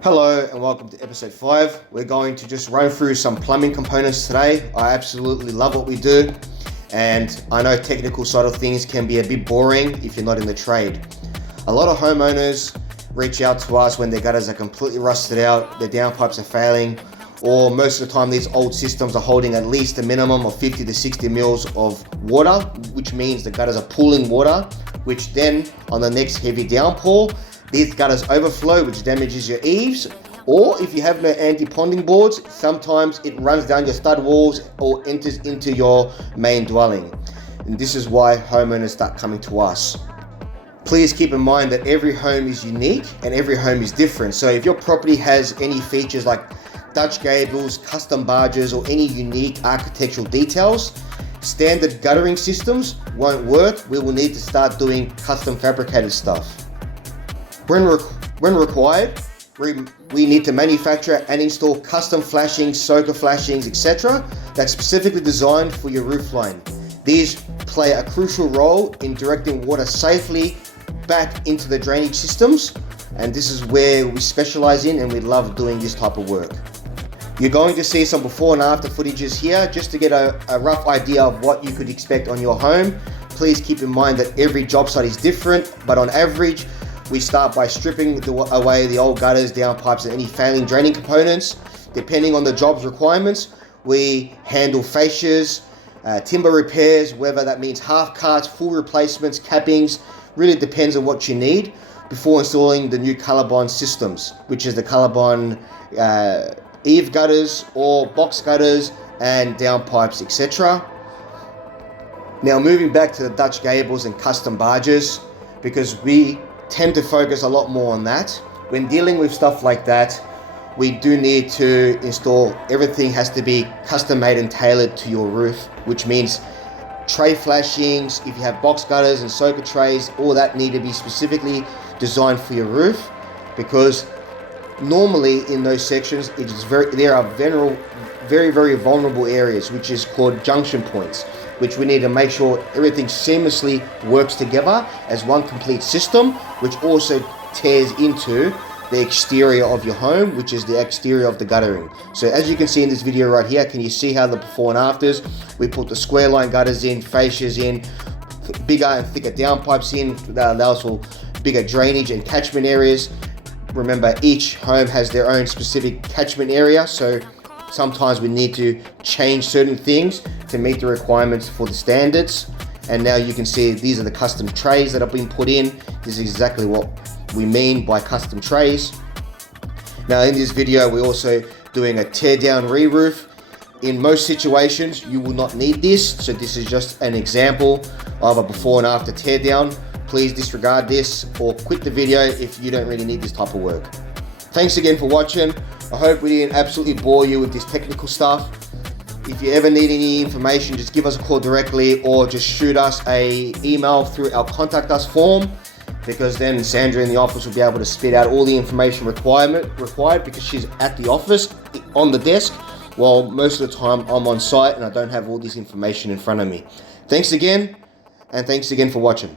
Hello and welcome to episode 5. We're going to just run through some plumbing components today. I absolutely love what we do, and I know technical side of things can be a bit boring if you're not in the trade. A lot of homeowners reach out to us when their gutters are completely rusted out, their downpipes are failing, or most of the time these old systems are holding at least a minimum of 50 to 60 mils of water, which means the gutters are pooling water, which then on the next heavy downpour, these gutters overflow, which damages your eaves, or if you have no anti-ponding boards, sometimes it runs down your stud walls or enters into your main dwelling. And this is why homeowners start coming to us. Please keep in mind that every home is unique and every home is different. So if your property has any features like Dutch gables, custom barges, or any unique architectural details, standard guttering systems won't work. We will need to start doing custom fabricated stuff. When required, we need to manufacture and install custom flashings, soaker flashings, etc. that's specifically designed for your roof line. These play a crucial role in directing water safely back into the drainage systems, and this is where we specialize in, and we love doing this type of work. You're going to see some before and after footages here just to get a rough idea of what you could expect on your home. Please keep in mind that every job site is different, but on average, we start by stripping away the old gutters, downpipes, and any failing draining components. Depending on the job's requirements, we handle fascias, timber repairs, whether that means half cuts, full replacements, cappings, really depends on what you need, before installing the new Colorbond systems, which is the Colorbond eave gutters or box gutters and downpipes, etc. Now moving back to the Dutch gables and custom barges, because we tend to focus a lot more on that. When dealing with stuff like that, we do need to install, everything has to be custom made and tailored to your roof, which means tray flashings, if you have box gutters and soaker trays, all that need to be specifically designed for your roof, because normally in those sections there are very vulnerable areas, which is called junction points, which we need to make sure everything seamlessly works together as one complete system, which also tears into the exterior of your home, which is the exterior of the guttering. So as you can see in this video right here, can you see how the before and afters? We put the square line gutters in, fascias in, bigger and thicker downpipes in, that allows for bigger drainage and catchment areas. Remember, each home has their own specific catchment area, so sometimes we need to change certain things to meet the requirements for the standards. And now you can see these are the custom trays that have been put in. This is exactly what we mean by custom trays. Now in this video, we're also doing a tear down re-roof. In most situations, you will not need this. So this is just an example of a before and after tear down. Please disregard this or quit the video if you don't really need this type of work. Thanks again for watching. I hope we didn't absolutely bore you with this technical stuff. If you ever need any information, just give us a call directly or just shoot us an email through our contact us form, because then Sandra in the office will be able to spit out all the information required, because she's at the office on the desk, while most of the time I'm on site and I don't have all this information in front of me. Thanks again, and thanks again for watching.